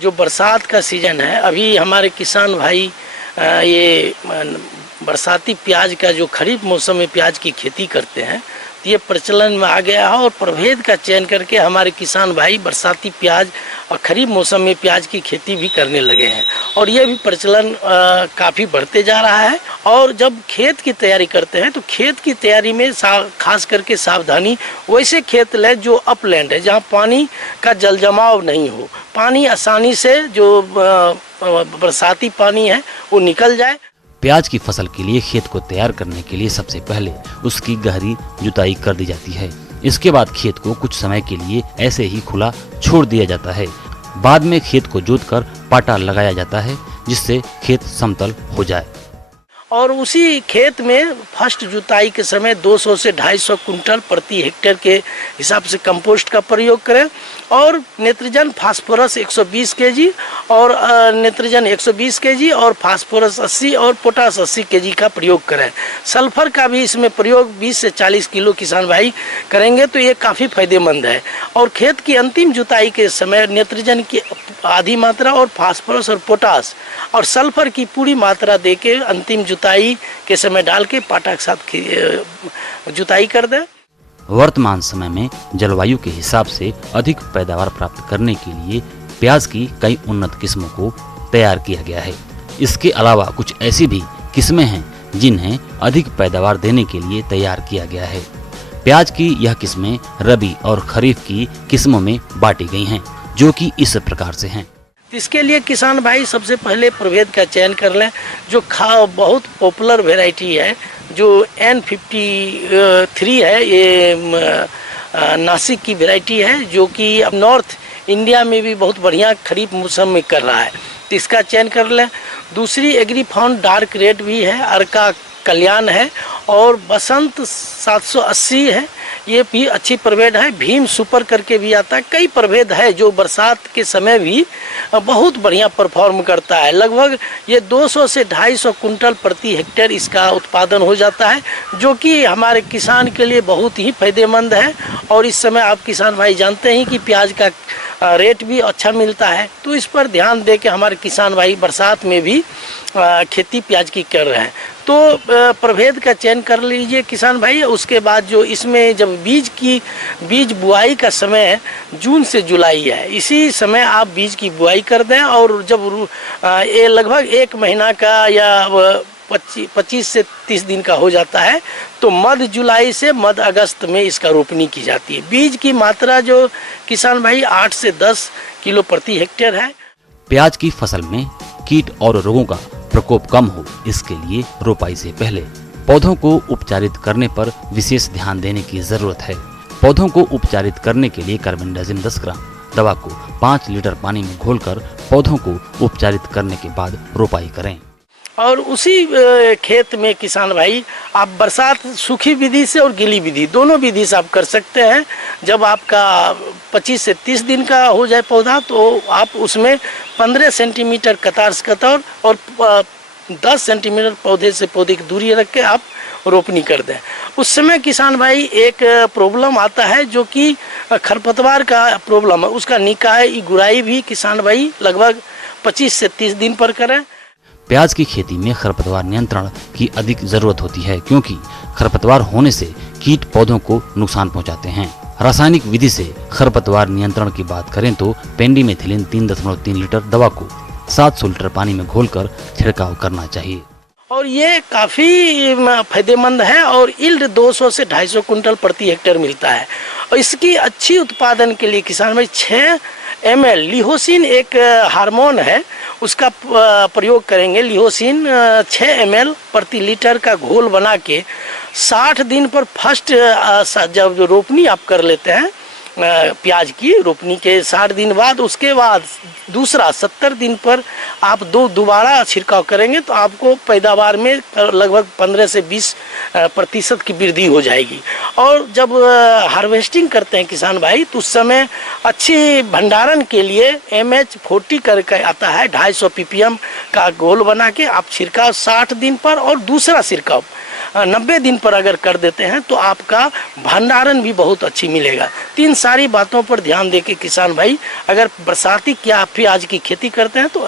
जो बरसात का सीज़न है, अभी हमारे किसान भाई ये बरसाती प्याज का जो खरीफ मौसम में प्याज की खेती करते हैं, तो ये प्रचलन में आ गया है और प्रभेद का चयन करके हमारे किसान भाई बरसाती प्याज और खरीफ मौसम में प्याज की खेती भी करने लगे हैं और ये भी प्रचलन काफ़ी बढ़ते जा रहा है। और जब खेत की तैयारी करते हैं तो खेत की तैयारी में खास करके सावधानी वैसे खेत लें जो अपलैंड है, जहाँ पानी का जल जमाव नहीं हो, पानी आसानी से जो बरसाती पानी है वो निकल जाए। प्याज की फसल के लिए खेत को तैयार करने के लिए सबसे पहले उसकी गहरी जुताई कर दी जाती है। इसके बाद खेत को कुछ समय के लिए ऐसे ही खुला छोड़ दिया जाता है। बाद में खेत को जोतकर पाटा लगाया जाता है जिससे खेत समतल हो जाए और उसी खेत में फर्स्ट जुताई के समय 200 से 250 कुंटल प्रति हेक्टेयर के हिसाब से कंपोस्ट का प्रयोग करें और नेत्रजन फास्फोरस 120 केजी और नेत्रजन 120 केजी और फास्फोरस 80 और पोटास 80 केजी का प्रयोग करें। सल्फर का भी इसमें प्रयोग 20 से 40 किलो किसान भाई करेंगे तो ये काफ़ी फायदेमंद है। और खेत की अंतिम जुताई के समय नेत्रजन की आधी मात्रा और फास्फोरस और पोटास और सल्फर की पूरी मात्रा देके अंतिम जुताई के समय डाल के पाटा के साथ जुताई कर दें। वर्तमान समय में जलवायु के हिसाब से अधिक पैदावार प्राप्त करने के लिए प्याज की कई उन्नत किस्मों को तैयार किया गया है। इसके अलावा कुछ ऐसी भी किस्में हैं जिन्हें अधिक पैदावार देने के लिए तैयार किया गया है। प्याज की यह किस्में रबी और खरीफ की किस्मों में बांटी गई हैं, जो कि इस प्रकार से हैं। इसके लिए किसान भाई सबसे पहले प्रभेद का चयन कर लें। जो बहुत पॉपुलर वैरायटी है जो N53 है, ये नासिक की वैरायटी है जो कि अब नॉर्थ इंडिया में भी बहुत बढ़िया खरीफ मौसम में कर रहा है, तो इसका चयन कर लें। दूसरी एग्रीफाउंड डार्क रेड भी है, अर्का कल्याण है और बसंत 780 है, ये भी अच्छी प्रभेद है। भीम सुपर करके भी आता है। कई प्रभेद है जो बरसात के समय भी बहुत बढ़िया परफॉर्म करता है। लगभग ये 200 से 250 कुंटल प्रति हेक्टेयर इसका उत्पादन हो जाता है, जो कि हमारे किसान के लिए बहुत ही फायदेमंद है। और इस समय आप किसान भाई जानते हैं कि प्याज का रेट भी अच्छा मिलता है, तो इस पर ध्यान दे के हमारे किसान भाई बरसात में भी खेती प्याज की कर रहे हैं। तो प्रभेद का चयन कर लीजिए किसान भाई। उसके बाद जो इसमें जब बीज बुआई का समय है, जून से जुलाई है, इसी समय आप बीज की बुआई कर दें और जब ये लगभग 1 महीना का या 25 से 30 दिन का हो जाता है तो मध्य जुलाई से मध्य अगस्त में इसका रोपनी की जाती है। बीज की मात्रा जो किसान भाई 8 से 10 किलो प्रति हेक्टेयर है। प्याज की फसल में कीट और रोगों का प्रकोप कम हो, इसके लिए रोपाई से पहले पौधों को उपचारित करने पर विशेष ध्यान देने की जरूरत है। पौधों को उपचारित करने के लिए कार्बेंडाजिम 10 ग्राम दवा को 5 लीटर पानी में घोलकर पौधों को उपचारित करने के बाद रोपाई करें। और उसी खेत में किसान भाई आप बरसात सूखी विधि से और गीली विधि दोनों विधि से आप कर सकते हैं। जब आपका 25 से 30 दिन का हो जाए पौधा तो आप उसमें 15 सेंटीमीटर कतार से कतार और 10 सेंटीमीटर पौधे से पौधे की दूरी रख के आप रोपनी कर दें। उस समय किसान भाई एक प्रॉब्लम आता है जो कि खरपतवार का प्रॉब्लम है, उसका निकाय गुड़ाई भी किसान भाई लगभग 25 से 30 दिन पर करें। प्याज की खेती में खरपतवार नियंत्रण की अधिक जरूरत होती है, क्योंकि खरपतवार होने से कीट पौधों को नुकसान पहुंचाते हैं। रासायनिक विधि से खरपतवार नियंत्रण की बात करें तो पेंडिमेथिलिन 3.3 लीटर दवा को 700 लीटर पानी में घोलकर छिड़काव करना चाहिए और ये काफ़ी फायदेमंद है और यील्ड 200 से 250 कुंटल प्रति हेक्टेयर मिलता है। और इसकी अच्छी उत्पादन के लिए किसान भाई 6 ml लिहोसिन एक हार्मोन है, उसका प्रयोग करेंगे। लिहोसिन 6 ml प्रति लीटर का घोल बना के 60 दिन पर फर्स्ट जब रोपनी आप कर लेते हैं प्याज की रोपनी के 60 दिन बाद, उसके बाद दूसरा 70 दिन पर आप दोबारा छिड़काव करेंगे तो आपको पैदावार में लगभग 15 से 20% की वृद्धि हो जाएगी। और जब हार्वेस्टिंग करते हैं किसान भाई तो उस समय अच्छी भंडारण के लिए MH40 करके आता है, 250 ppm का घोल बना के आप छिड़काव 60 दिन पर और दूसरा छिड़काव 90 दिन पर अगर कर देते हैं तो आपका भंडारण भी बहुत अच्छी मिलेगा। तो इन सारी बातों पर ध्यान देके किसान भाई अगर बरसाती क्या प्याज की खेती करते हैं तो